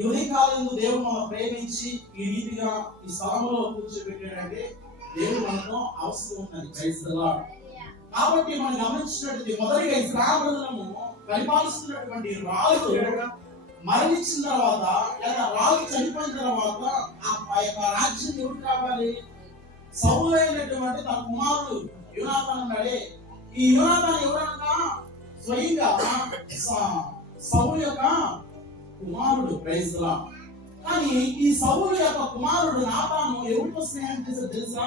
ఈ ఉదయకాలంలో దేవుడు మనం ప్రేమించి ఈ రీతిగా ఈ స్థలంలో కూర్చోబెట్టాడంటే దేవుడు మనతో అవసరం ఉన్నది. Praise the Lord. కాబట్టి మనం గమనించినట్టు మొదటిగా ఇశ్రాయేలులను పరిపాలిస్తున్నటువంటి రాజు మరణించిన తర్వాత లేదా రాజు చనిపోయిన తర్వాత ఆ యొక్క రాజ్యం ఎవరికి రావాలి? సౌలు అయినటువంటి తన కుమారుడు యోనాతాను ఉన్నాడే. ఈ యోనాతాను ఎవరన్నా స్వయంగా సౌలు యొక్క కుమారుడు. Praise the Lord. కానీ ఈ సౌలు యొక్క కుమారుడు నాతాను ఎవరితో స్నేహం చేశాడో తెలుసా?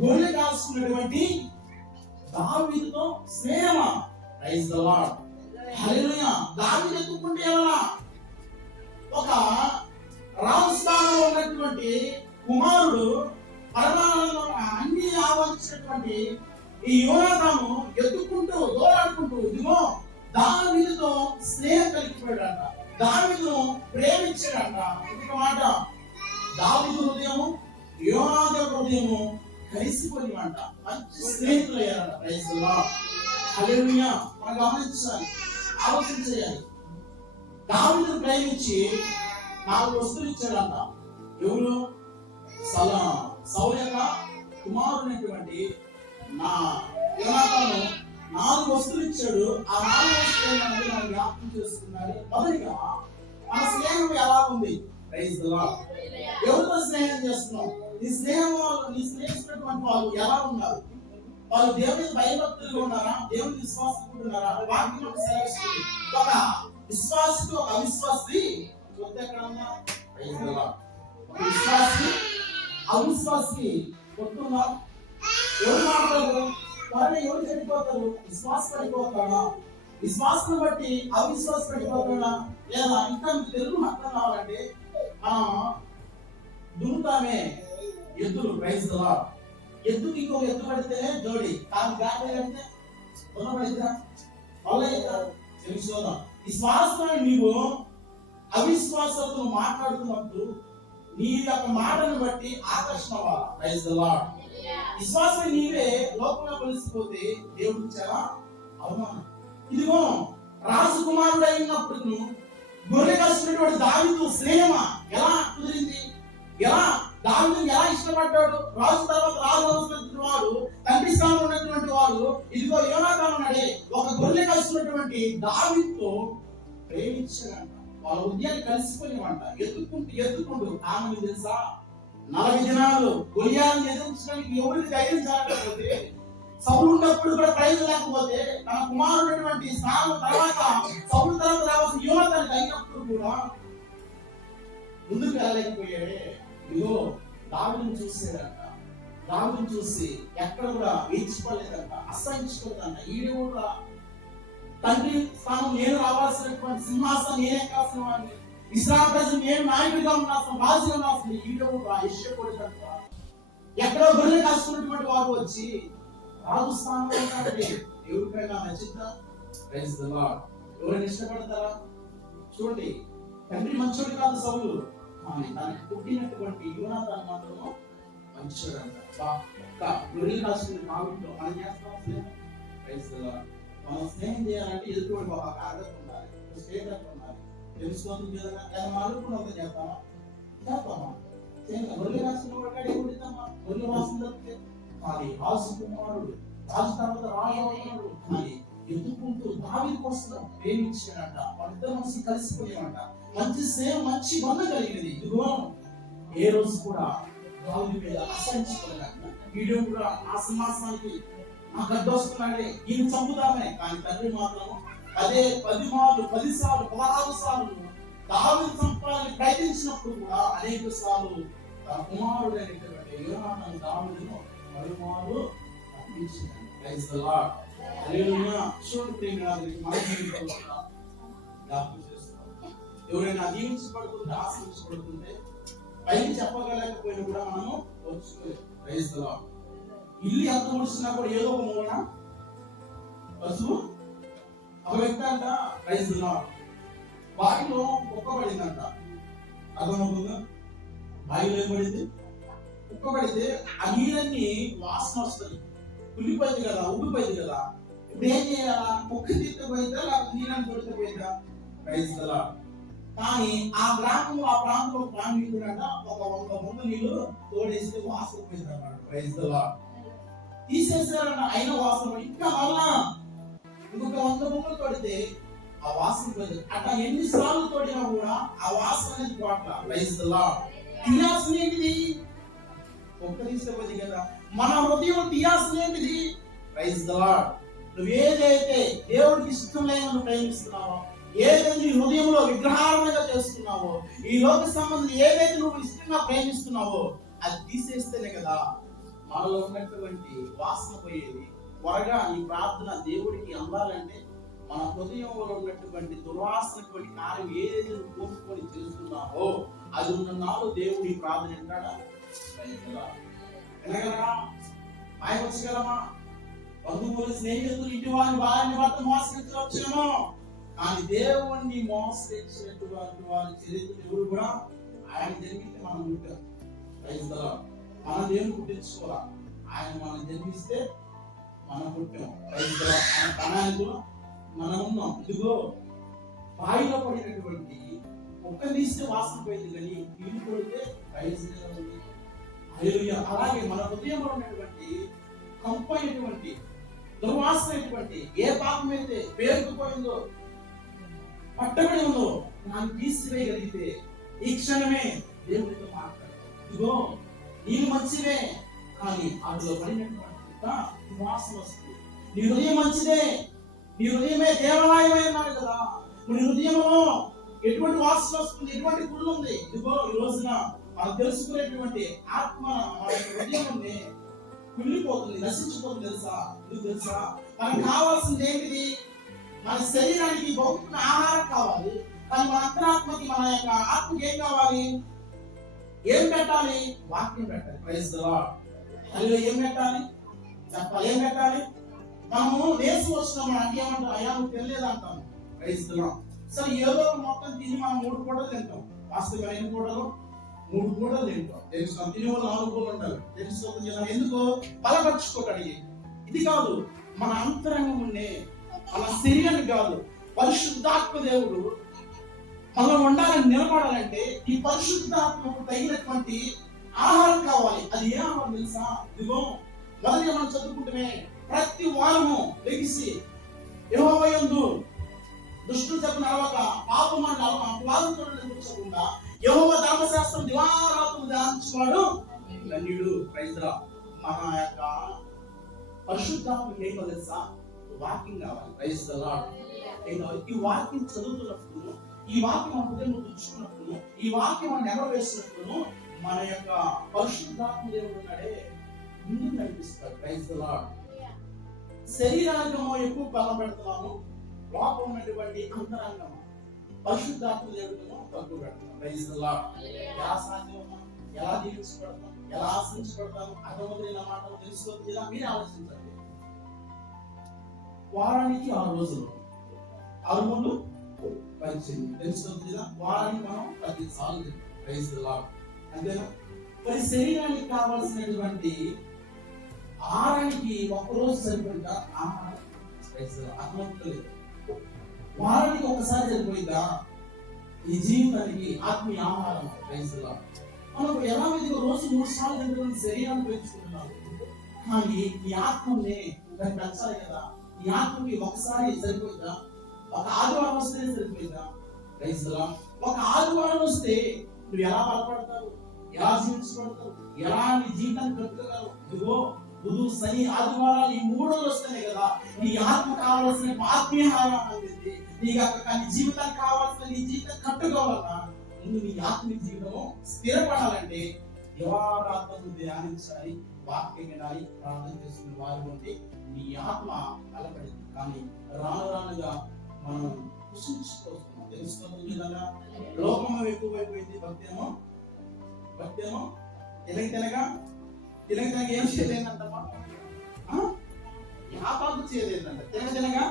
గొర్రెలు కాసుకున్నటువంటి దావీదుతో స్నేహమా? Praise the lord. హల్లెలూయా. దావీదు ఎత్తుకుంటే ఎలా? ఒక రాజు స్థానంలో ఉన్నటువంటి కుమారుడు పరమానందం అన్ని ఆవరించినటువంటి ఈ యోనాతాను ఎత్తుకుంటూ దోలాడుకుంటూ ఇదిగో దావీదుతో స్నేహం కలిగిపోయాడంట, దావీదును ప్రేమించాడంట. ఇంకొక మాట, దావీదు హృదయము యోనాతాను హృదయము కలిసిపోయినమాట, మంచి స్నేహితులు అయ్యారంట. Praise the lord. హల్లెలూయా. మనం గమనించాలి, ఆలోచన చేయాలి. దావీదును ప్రేమించి 4 వస్తువులు ఇచ్చాడంట. ఎవరు? సౌలు యొక్క కుమారుడైనటువంటి నా యోనాతాను 4 వస్తువులు ఇచ్చాడు. ఆ 4 వస్తువులు అనేది మనం జ్ఞాపకం చేసుకున్నాలి. మొదటిగా మన స్నేహం ఎలా ఉంది? Praise the Lord. ఎవరితో స్నేహం చేస్తున్నాం? నీ స్నేహితున్నటువంటి వాళ్ళు ఎలా ఉన్నారు? వాళ్ళు దేవుని భయభక్తులుగా ఉన్నారా? దేవుని విశ్వాసంగా ఉన్నారా? వాక్యం సెలవిస్తుంది. ఒక విశ్వాసికి ఒక అవిశ్వాసి ఎక్కడ ఉన్నా? Praise the Lord. విశ్వాసి అవిశ్వాసికి కొట్టున్నా? ఎవరు మాట్లాడరు? కానీ ఎవరు చనిపోతారు? విశ్వాస పడిపోతాడా? విశ్వాసం బట్టి అవిశ్వాస పడిపోతాడా? లేదా ఇంకా తెలుగు అర్థం కావాలంటే దున్నుతామే ఎద్దులు. Praise the lord. ఎద్దుకి ఇంకొక ఎద్దు పడితేనే జోడి, కాదు గాడితే పడిద్దా? తెలుసుకోదాం. విశ్వాసాన్ని నీవు అవిశ్వాసంతో మాట్లాడుతున్నప్పుడు నీ యొక్క మాటను బట్టి ఆకర్షణ అవ్వాలి. Praise the Lord. విశ్వాసం నీవే లోకంలో కలిసిపోతే దేవుడు చాలా అవమానం. ఇదిగో రాజకుమారుడు అయినప్పుడు గొర్రె కాస్తున్నటువంటి దావీదు స్నేహమా ఎలా కుదిరింది? ఎలా దావీదుని ఎలా ఇష్టపడ్డాడు? రాజు తర్వాత రాజు అవసరమైన వాడు, తండ్రి స్థానంలో ఉన్నటువంటి వాడు ఇదిగో యోనాతాను ఉన్నాడే, ఒక గొర్రె కాస్తున్నటువంటి దావీదుతో ప్రేమించాడంట. వాళ్ళ ఉద్యాన్ని కలిసిపోయినవంట. ఎత్తుకుంటూ ఆమె తెలుసా 40 దినాలు గొలియాలను ఎదుర్చడానికి ఎవరికి ధైర్యం చాలకపోతే, సౌలు ఉన్నప్పుడు కూడా ప్రయోజనం లేకపోతే, తన కుమారుడైనటువంటి స్థానం తర్వాత సౌలు తర్వాత రావాల్సిన యోనాతాను అయినప్పుడు కూడా ముందుకు వెళ్ళలేకపోయాడే. ఇదిగో దావీదుని చూసేదంట. దావీదుని చూసి ఎక్కడ కూడా వేచిపోలేదంట, అసహించుకోలేదంట. ఈడు కూడా తండ్రి స్థానం నేను రావాల్సినటువంటి సింహాసనం నేనే కాసిన వాడిని, ఇశ్రాయేలు ప్రజలు నేను నాయకుడిగా ఉండాల్సిన, రాజుగా ఉండాల్సిన ఈడు కూడా ఇష్టపడేదంట. ఎక్కడో గొర్రెలు కాస్తున్నటువంటి వాడు వచ్చి రాజు స్థానంలో ఉంటాడంటే ఎవరికైనా నచ్చిందా? Praise the Lord. ఎవరైనా ఇష్టపడతారా? చూడండి, తండ్రి మంచోడు కాదు సౌలు, కానీ దానికి పుట్టినటువంటి యోనాతాను మాత్రం మంచోడు అంట. గొర్రెలు కాస్తున్న నాలుగులో మనం చేస్తాం స్నేహం. Praise the Lord. మనం స్నేహం చేయాలంటే ఎదుటి ఒక ఆదరణ ఉండాలి, స్నేహం ఉండాలి. తెలుసుకోవడం విధంగా ఎలా మాట్లాడుకున్న చేస్తామా? గొర్రెలు కాస్తున్న వాడు ఏమిస్తామా? గొర్రెలు వాసన దొరికితే అది రాజు కుమారుడు, రాజు తర్వాత రాజు అవుతున్నాడు. అది ఎదుర్కొంటూ దావీదు కోసం ప్రేమించాడంట. వాళ్ళిద్దరు మనసు కలిసిపోయామంట. మంచి స్నేహం, మంచి బంధం కలిగినది. ఇదిగో ఏ రోజు కూడా దావీదు మీద అసహించుకోలేదంట. వీడియో కూడా ఆ సింహాసనానికి నాకు అడ్డొస్తున్నాడే, ఈయన చంపుదామనే. కానీ తండ్రి మాత్రం 10 మార్లు 10 సార్లు 16 సార్లు దావీదు చంపాలని ప్రయత్నించినప్పుడు కూడా అనేక సార్లు తన కుమారుడు అనేటువంటి యోనాతాను దావీదును పలుమార్లు తప్పించింది. Praise the lord. హల్లెలూయా. చూడండి ప్రియమైన మన జీవితంలో కూడా జ్ఞాపకం చేసుకోవాలి. ఎవరైనా దీవించబడుతుంటే, ఆశీర్వదించబడుతుంటే పైకి చెప్పగలేకపోయినా కూడా మనము వచ్చుకోలేదు. Praise the lord. ఇల్లు ఎంత ముడిచినా కూడా ఏదో ఒక మూలన పశువు ఒక వ్యక్తి అంట. Praise the Lord. బావిలో కుక్క పడిందంట. అర్థమవుతుందా? బావిలో ఏం పడింది? కుక్క పడితే ఆ నీళ్ళన్నీ వాసన వస్తుంది, కుళ్ళిపోయింది కదా, ఉబ్బిపోయింది కదా. ఇప్పుడు ఏం చేయాలా? కుక్క తీర్చిపోయిందా లేకపోతే నీళ్ళని దొరికిపోయిందా? Praise the Lord. కానీ ఆ గ్రామంలో ఆ ప్రాంతంలో ప్రాంగీకుడంట ఒక 100 ముందు నీళ్లు తోడేస్తే వాసన పోయింది అన్నమాట. Praise the lord. తీసేసారంట, అయిన వాసన ఇంకా మళ్ళా ఇంకొక 100 బొమ్మలు తోడితే ఆ వాసన పోయింది. అట్లా ఎన్నిసార్లు తోడినా కూడా ఆ వాసన అనేది పోట్ల. Praise the lord. తీయాల్సిన ఏంటిది? ఒక్క తీసుకోపోతే కదా మన హృదయం తీయాల్సిన ఏంటిది? Praise the Lord. నువ్వు ఏదైతే దేవుడికి ఇష్టం లేని నువ్వు ప్రేమిస్తున్నావో, ఏదైతే నీ హృదయంలో విగ్రహాలుగా చేస్తున్నావో, ఈ లోక సంబంధం ఏదైతే నువ్వు ఇష్టంగా ప్రేమిస్తున్నావో అది తీసేస్తేనే కదా మనలో ఉన్నటువంటి వాసన పోయేది. త్వరగా ఈ ప్రార్థన దేవుడికి అందాలంటే మన హృదయంలో ఉన్నటువంటి దుర్వాసనటువంటి కార్యం ఏదైతే నువ్వు కోరుకొని చేస్తున్నావో అది ఉన్న నాలో దేవుడి ప్రార్థన వింటాడా? వినగలరా? ఆయనగలమా? బంధువులు, స్నేహితులు, ఇంటి వారిని వారిని భర్త మోసగించవచ్చేమో, కానీ దేవుణ్ణి మోసగించినటువంటి వారి చరిత్ర ఎవరు కూడా ఆయన జరిగితే మనం ఉంటాం. మన దేవుని పుట్టించుకోవాలా. ఆయన మనం జన్మిస్తే మనం పుట్టాం. ఆయన ప్రణాళికలో మనం ఉన్నాం. ఇదిగో బావిలో పడినటువంటి ఒక్క తీస్తే వాసన పోయింది, కానీ నీళ్ళు కొడితే ఉంది. అలాగే మన హృదయంలో ఉన్నటువంటి కంపైనటువంటి దుర్వాసనటువంటి ఏ పాపం అయితే పేరుకుపోయిందో, పట్టబడి ఉందో దాన్ని తీసివేయగలిగితే ఈ క్షణమే దేవుడితో మాట్లాడతాం. ఇదిగో నీళ్ళు మంచివే, కానీ అందులో పడినటువంటి వాసన వస్తుంది. నీ హృదయం మంచిదే, నీ హృదయమే దేవాలయమైనాడు కదా. నీ హృదయంలో ఎటువంటి వాసన వస్తుంది, ఎటువంటి గుళ్ళు ఉంది. ఇదిగో ఈ రోజున మనం తెలుసుకునేటువంటి ఆత్మ మన హృదయం కుళ్ళిపోతుంది, నశించిపోతుంది. తెలుసా మనకు కావాల్సింది ఏంటిది? మన శరీరానికి భౌతిక ఆహారం కావాలి, కానీ మన అంతరాత్మకి, మన యొక్క ఆత్మకి ఏం కావాలి? ఏం పెట్టాలి? వాక్యం పెట్టాలి. Praise the lord. హల్లెలూయా. ఏం పెట్టాలి? చెప్పాలి. ఏం పెట్టాలి? మనము దేశం వచ్చినాము అంటే ఏమంటాం? అయ్యా నువ్వు తెలియదు అంటాము. Praise the Lord. సరే ఏదో మొత్తం తిని మనం 3 పూటలు తింటాం. వాస్తవం ఎన్ని పూటలు? 3 పూటలు తింటాం. తెలుసు తిని వాళ్ళు 4 పూటలు ఉంటారు. తెలుసుకోవాలి. ఎందుకు? బలపరుచుకోవడానికి. ఇది కాదు, మన అంతరంగం ఉండే మన శరీరాన్ని కాదు, పరిశుద్ధాత్మ దేవుడు మనం ఉండాలని నిలబడాలంటే ఈ పరిశుద్ధాత్మకు తగినటువంటి ఆహారం కావాలి. అది ఏ ఆహారం తెలుసా? ఇదిగో మొదటి మనం చదువుకుంటే ప్రతి వారము లెగిసి యెహోవా యందు దుష్టులు చెప్పు నడవక పాపమని అపవాదంతో కూర్చోకుండా యెహోవా ధర్మశాస్త్రం దివారాత్రులు ధ్యానించువాడు ధన్యుడు. ప్రైజ్ రా. మన యొక్క పరిశుద్ధాత్మకి ఏం తెలుసా? వాకింగ్ కావాలి. Praise the Lord. ఈ వాకింగ్ చదువుతున్నప్పుడు, ఈ వాక్యం మన హృదయంలో ఉంచుకున్నప్పుడు, ఈ వాక్యం మనం నెరవేర్చినప్పుడు మన యొక్క పరిశుద్ధాత్మ దేవుడు ఉన్నాడే ముందుకు నడిపిస్తాడు. Praise the lord. శరీరాంగము ఎక్కువ బలం పెడుతున్నాము, లోపల ఉన్నటువంటి అంతరంగము పరిశుద్ధాత్మ దేవుడితో తక్కువ పెడుతున్నాం. Praise the Lord. ఎలా సాధ్యమా? ఎలా దీవించబడతాం? ఎలా ఆశ్రయించబడతాము? అర్థమవుతున్న మాటలు తెలుసుకోవచ్చు కదా. మీరే ఆలోచించండి. వారానికి 6 రోజులు, 6 రోజులు పరిచయం తెలుస్తుంది కదా. వారానికి మనం 10 సార్లు తింటాం. Praise the Lord. అంతేనా? మరి శరీరానికి కావాల్సినటువంటి ఆహారానికి 1 రోజు సరిపోయిందా? ఆహారం అర్థమవుతుంది. వారానికి 1 సారి సరిపోయిందా? ఈ జీవితానికి ఆత్మీయ ఆహారం. Praise the Lord. మనకు ఎలా విధిగా రోజు 3 సార్లు తింటున్న శరీరాన్ని పెంచుకుంటున్నాము, కానీ ఈ ఆత్మని పెంచాలి కదా. ఈ ఆత్మకి 1 సారి సరిపోయిందా? ఒక ఆదివారం వస్తే సరిపోయిందా? Praise the Lord. ఒక ఆదివారం వస్తే నువ్వు ఎలా బలపడతావు? ఎలా జీవించబడతావు? ఎలా నీ జీవితాన్ని బ్రతకగలవు? ఇదిగో బుధ, శని, ఆదివారాలు ఈ 3 రోజులు వస్తేనే కదా నీ ఆత్మ కావాల్సిన ఆత్మీయ ఆహారం అందింది. నీ జీవితానికి కావాల్సిన నీ జీవితం కట్టుకోవాలన్నా ముందు నీ ఆత్మీయ జీవితము స్థిరపడాలంటే దివారాత్మను ధ్యానించాలి, వాక్యం వినాలి, ప్రార్థన చేసుకునే వారి ఉంటే నీ ఆత్మ బలపడింది. కానీ రానుగా మనం కృషించుకోవచ్చు. తెలుసుకోవాలి కదా. లోకము ఎక్కువైపోయింది, భక్తి ఏమో తినగా ఏం చేయలేదంటమ్మా. యాపాకు చేయలేదంట. తినగా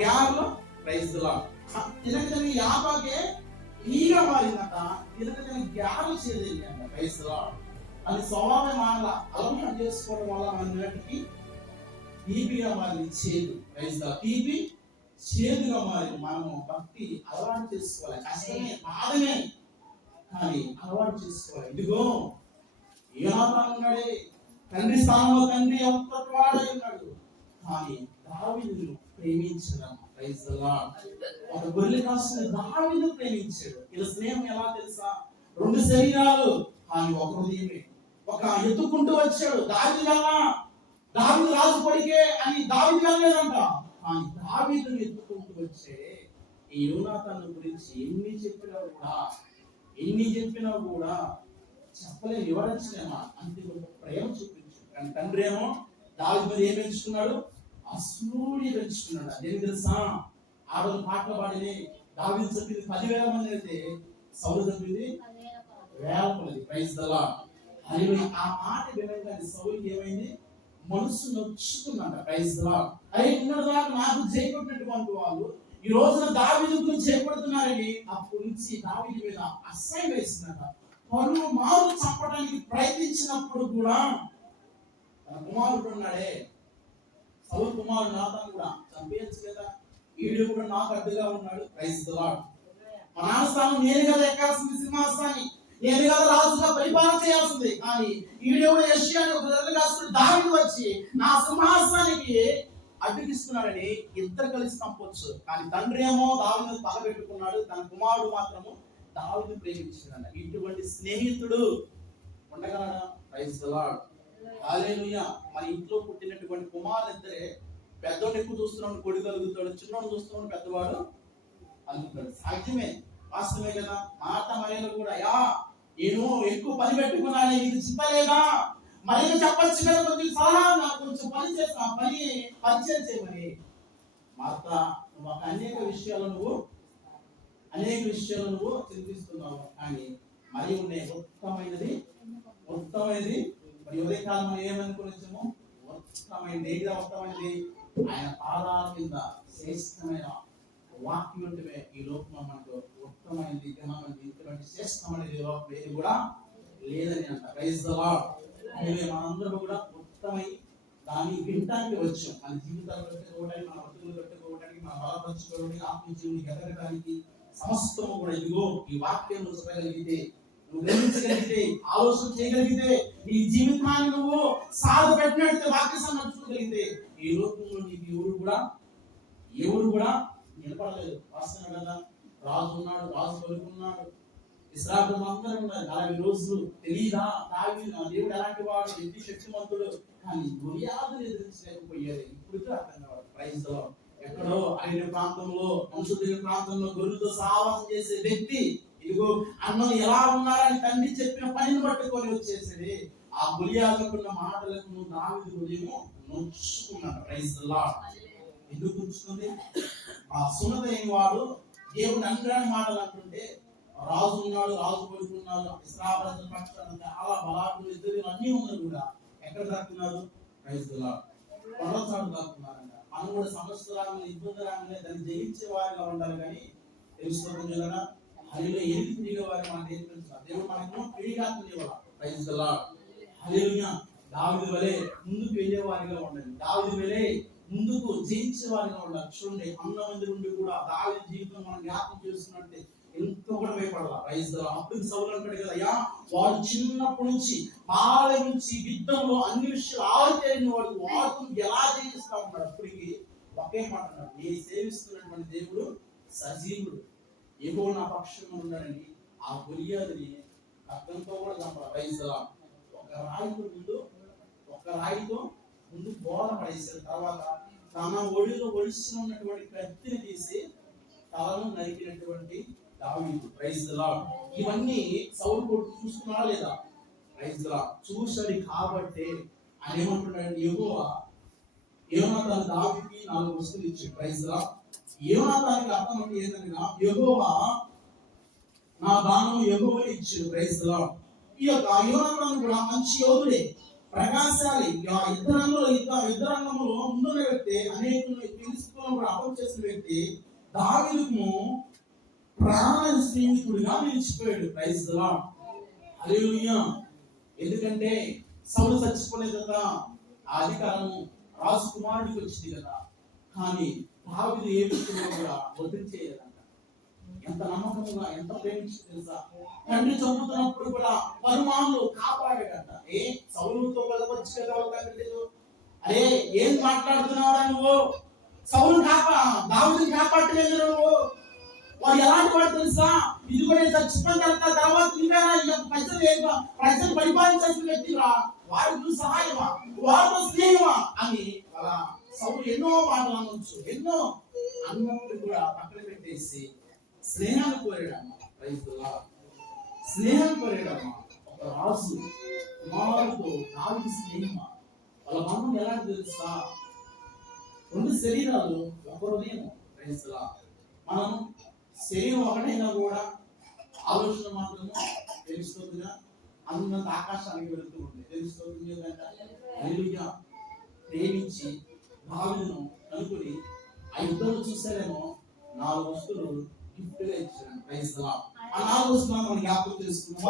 గ్యార్లో. Praise the lord. తినగా యాపాకే ఈగా మారిందంట. తినగా గ్యారు చేయలేదు అంట. Praise the Lord. అది స్వభావం మారల, అలవాటు చేసుకోవడం వల్ల మన నటికి తీపిగా మారింది, చేదు. Praise the Lord. తీపి చేదుగా మారి మనము భక్తి అలవాటు చేసుకోవాలి. కష్టమే, బాధనే, కానీ అలవాటు చేసుకోవాలి. ఇదిగో యోనాతాను ఉన్నాడే, తండ్రి స్థానంలో తండ్రి అంతటి వాడై ఉన్నాడు, కానీ దావీదును ప్రేమించడం. Praise the Lord. ఒక గొర్రె కాసుని దావీదు ప్రేమించాడు. ఇలా స్నేహం ఎలా తెలుసా? రెండు శరీరాలు కానీ ఒక హృదయమే. ఒక ఎత్తుకుంటూ వచ్చాడు, దావీదు వెళ్ళా, దావీదు రాజు కొడుకే అని దావీదు వెళ్ళలేదంట, కానీ దావీదును ఎత్తుకుంటూ వచ్చే ఈ యోనాతాను గురించి ఎన్ని చెప్పినా కూడా చెప్పలేని, వివరించలేమా, అంతే గొప్ప ప్రేమ చూపించు. కానీ తండ్రి ఏమో దావీదు మీద ఏం పెంచుకున్నాడు? అసూయ పెంచుకున్నాడు. అదేం తెలుసా? ఆ రోజు పాటలు పాడిని దావీదు చెప్పింది 10,000 మంది అయితే సౌలు చెప్పింది 1,000 మంది. Praise the lord. హల్లెలూయా. ఆ మాట వినగానే సౌలుకి ఏమైంది? మనసు నొచ్చుకున్నాడు. Praise the lord. అరే ఉన్నదాకా నాకు చేయబడినటువంటి వాళ్ళు ఈ రోజున దావీదు గురించి చేయబడుతున్నారని అప్పటి నుంచి దావీదు మీద అసహ్యం వేసిందట. పలు మారు చంపడానికి ప్రయత్నించినప్పుడు కూడా తన కుమారుడు ఉన్నాడే, సౌలు కుమారుడు నాతాను కూడా చంపేయచ్చు కదా, ఈడు కూడా నాకు అడ్డుగా ఉన్నాడు. Praise the Lord. మా నాన్న స్థానం నేను కదా ఎక్కాల్సింది, సింహాసనాన్ని నేను కదా రాజుగా పరిపాలన చేయాల్సింది, కానీ ఈడెవడు యెషయాని ఒక గొర్రె కాసుకుని దావీదు వచ్చి నా సింహాసనానికి అడ్డుకిస్తున్నాడని ఇద్దరు కలిసి చంపొచ్చు. కానీ తండ్రి ఏమో దావీదును పగబెట్టుకున్నాడు, తన కుమారుడు మాత్రము దావీదును ప్రేమించాడు. ఇటువంటి స్నేహితుడు ఉండగలడా? Praise the lord. హల్లెలూయా. మన ఇంట్లో పుట్టినటువంటి కుమారులిద్దరే పెద్దోడు ఎక్కువ చూస్తున్నాడు కొడుకు కలుగుతాడు, చిన్నోడు చూస్తున్నాడు పెద్దవాడు అలుగుతాడు. సాధ్యమే, వాస్తవమే కదా. మాట మర్యాద కూడా, యా నేను ఎక్కువ పని పెట్టుకున్నాను, ఇది చెప్పలేదా, మరింత చెప్పచ్చు కదా, కొంచెం సలహా, నాకు కొంచెం పని చేస్తా, పరిచయం చేయమని. మాట నువ్వు అనేక విషయాలు నువ్వు చింతిస్తున్నావు, కానీ మరి ఉన్నాయి ఉత్తమైనది మరి ఉదయకాలం మనం ఏమనుకున్నాము? ఉత్తమైనది. ఉత్తమైనది ఆయన పాదాల కింద శ్రేష్టమైన వాక్యం ఉంటే ఈ లోకంలో మనకు ఉత్తమైనది, ఘనమైనది, ఇటువంటి శ్రేష్టమైనది లోపల ఏది కూడా లేదని అంట. Praise the Lord. మనందరూ కూడా ఉత్తమై దాన్ని వినటానికి వచ్చాం. మన జీవితాలు కట్టుకోవడానికి, మన బతుకులు కట్టుకోవడానికి, మన బలపరచుకోవడానికి, ఆత్మజీవుని ఎదగడానికి సమస్తము కూడా ఇదిగో ఈ వాక్యం చదవగలిగితే, నువ్వు గ్రహించగలిగితే, ఆలోచన చేయగలిగితే, నీ జీవితాన్ని నువ్వు సాధపెట్టినట్టు వాక్యం నడుచుకోగలిగితే ఈ లోకంలో నీకు ఎవరు కూడా నిలబడలేదు. వాస్తవం కదా. రాజు ఉన్నాడు, రాజు కొడుకున్నాడు, ఇశ్రాయేలు అందరూ ఉన్నారు. 40 రోజులు తెలియదా దేవుడు ఎలాంటి వాడు, ఎన్ని శక్తిమంతుడు, కానీ గొలియాతును ఎదిరించలేకపోయారు. ఇప్పుడు అర్థం కావాలి. Praise the Lord. ఎక్కడో అరణ్య ప్రాంతంలో, మనుషుల ప్రాంతంలో గొర్రెలతో సహవాసం చేసే వ్యక్తి ఇదిగో అన్నం ఎలా ఉన్నారని తండ్రి చెప్పిన పనిని పట్టుకొని వచ్చేసేది. ఆ గొలియాతుకున్న మాటలకు దావీదు హృదయము నొచ్చుకున్నాడు. Praise the lord. ఎందుకు నొచ్చుకుంది? ఆ సున్నతైన వాడు దేవుడు అంటరాని మాటలు అంటుంటే, రాజు ఉన్నాడు, రాజు కొడుకున్నాడు, ఇశ్రాయేలు పక్షాన చాలా బలాలు ఇద్దరు అన్నీ ఉన్నారు కూడా ఎక్కడ దాక్కున్నారు? Praise the lord. పర్వతాలు దాక్కున్నారంట. మనం కూడా సమస్య రాగానే, ఇబ్బంది రాగానే దాన్ని జయించే వారిగా ఉండాలి, కానీ తెలుసుకోవడం కదా. హల్లెలూయా. ఎదిగి తిరిగే వారు మనకు నేర్పించాలి. దేవుడు మనకు పిడిగాత్మని ఇవ్వాలి. Praise the lord. హల్లెలూయా. దావీదు వలె ముందుకు వెళ్ళే వారిగా ఉండాలి. దావీదు వలె ముందుకు జయించే వారిగా ఉండాలి. చూడండి, 100 మంది నుండి కూడా దావీదు జీవితం మనం జ్ఞాపకం చేస్తున్నట్టే ఎంతో కూడా భయపడాలి. Praise the Lord. అప్పుడు సౌలు అంటాడు కదా, అయ్యా వాడు చిన్నప్పటి నుంచి బాల్యం నుంచి యుద్ధంలో అన్ని విషయాలు ఆలోచన వాడు వాడుతూ ఎలా జయిస్తా ఉన్నాడు. అప్పటికి ఒకే మాట అన్నాడు, నీ సేవిస్తున్నటువంటి దేవుడు సజీవుడు, ఏవో నా పక్షంగా ఉన్నాడని ఆ గొలియాతుని అర్థంతో కూడా చంపాలి. Praise the Lord. ఒక రాయితో ముందు బోధ పడేసారు. తర్వాత తన ఒడిలో ఒడిసి ఉన్నటువంటి కత్తిని తీసి తలను నరికినటువంటి దావీదు. Praise the Lord. ఇవన్నీ సౌలు కొడుకు చూస్తున్నాడా లేదా? Praise the Lord. చూశాడు కాబట్టి ఆయన ఏమంటున్నాడు? యోనాతాను దావీదుకి 4 వస్తువులు ఇచ్చాడు. Praise the lord. యోనాతానుకి అర్థం అంటే ఏంటనగా, యెహోవా నా దానము యెహోవానే ఇచ్చాడు. Praise the Lord. ఈ యొక్క యోనాతాను కూడా మంచి యోధుడే, ప్రకాశాలి, యుద్ధరంగంలో ముందున్న వ్యక్తి, అనేకులను తెలుసుకుని కూడా అర్థం చేసిన వ్యక్తి, దావీదుకు ప్రాణ స్నేహితుడిగా నిలిచిపోయాడు. Praise the lord. హల్లెలూయా. ఎందుకంటే సౌలు చచ్చిపోలేదు కదా, ఆ అధికారం రాజకుమారుడికి వచ్చింది కదా, కానీ దావీదు ఏ విషయంలో కూడా వదిలి చేయలేదంట. ఎంత నమ్మకముగా, ఎంత ప్రేమించి తెలుసా, తండ్రి చంపుతున్నప్పుడు కూడా పలుమార్లు కాపాడాడంట. సౌలుతో కలవచ్చు కదా వాళ్ళ తండ్రి, అరే ఏం మాట్లాడుతున్నావురా నువ్వు, దావీదుని కాపాడలేదు నువ్వు, వాడు ఎలాంటి వాడు తెలుసా, ఇది కూడా చచ్చిపోయిన తర్వాత ప్రజలు పరిపాలించాల్సిన వ్యక్తిరా, వాడికి సహాయమా, వారితో స్నేహమా అని అలా సౌలు ఎన్నో మాటలు అనొచ్చు, ఎన్నో అన్నప్పుడు కూడా పక్కన పెట్టేసి స్నేహాన్ని కోరాడమ్మా. రైతులా స్నేహాన్ని కోరాడమ్మా. ఒక రాజు కుమారుడితో దావీదు స్నేహమా, వాళ్ళ మమ్మల్ని ఎలాంటి తెలుసా, రెండు శరీరాలు ఒక హృదయం. రైతులా మనం శరీరం ఒకటైనా కూడా ఆలోచన మాత్రము తెలుస్తుందిగా, అంత ఆకాశానికి వెళుతూ ఉంది, తెలుస్తుంది కదంట. ప్రేమించి దావీదును కనుకొని ఆ యుద్ధంలో చూసారేమో 4 వస్తువులు గిఫ్ట్ గా ఇచ్చాడు. Praise the Lord. ఆ 4 వస్తువులను మనం జ్ఞాపకం చేసుకున్నాం.